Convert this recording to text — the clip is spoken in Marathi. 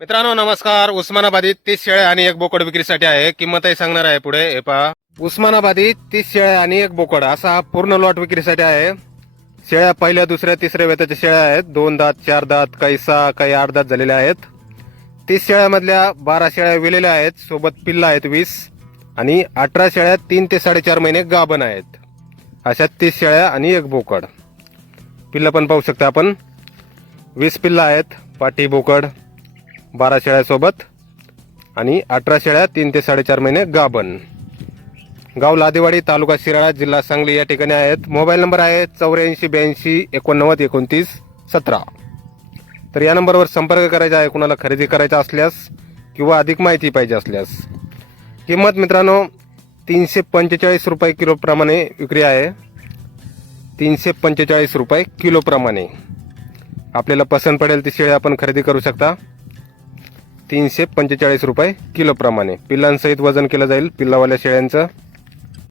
मित्रांनो नमस्कार. उस्मानाबादी तीस शेळ्या आणि एक बोकड विक्रीसाठी आहे. किंमतही सांगणार आहे पुढे. हे पहा. उस्मानाबादी तीस शेळ्या आणि एक बोकड. असा हा पूर्ण लॉट विक्रीसाठी आहे. शेळ्या पहिल्या दुसऱ्या तिसऱ्या वेताच्या शेळ्या आहेत. दोन दात चार दात काही सहा काही आठ दात झालेल्या आहेत. तीस शेळ्यामधल्या बारा शेळ्या विलेल्या आहेत. सोबत पिल्ला आहेत वीस आणि अठरा शेळ्या तीन ते साडेचार महिने गाभण आहेत. अशा तीस शेळ्या आणि एक बोकड. पिल्लं पण पाहू शकता आपण. वीस पिल्ला आहेत. पाटी बोकड. बारा शेळ्यासोबत आणि अठरा शेळ्या तीन ते साडेचार महिने गाभण. गाव लादेवाडी तालुका शिराळा जिल्हा सांगली या ठिकाणी आहेत. मोबाईल नंबर आहे चौऱ्याऐंशी ब्याऐंशी एकोणनव्वद एकोणतीस सतरा. तर या नंबरवर संपर्क करायचा आहे कुणाला खरेदी करायचा असल्यास किंवा अधिक माहिती पाहिजे असल्यास. किंमत मित्रांनो तीनशे पंचेचाळीस रुपये किलोप्रमाणे विक्री आहे. तीनशे पंचेचाळीस रुपये किलोप्रमाणे आपल्याला पसंत पडेल ती शेळी आपण खरेदी करू शकता. तीनशे पंचेचाळीस रुपये किलोप्रमाणे पिल्लांसहित वजन केलं जाईल पिल्लावाल्या शेळ्यांचं.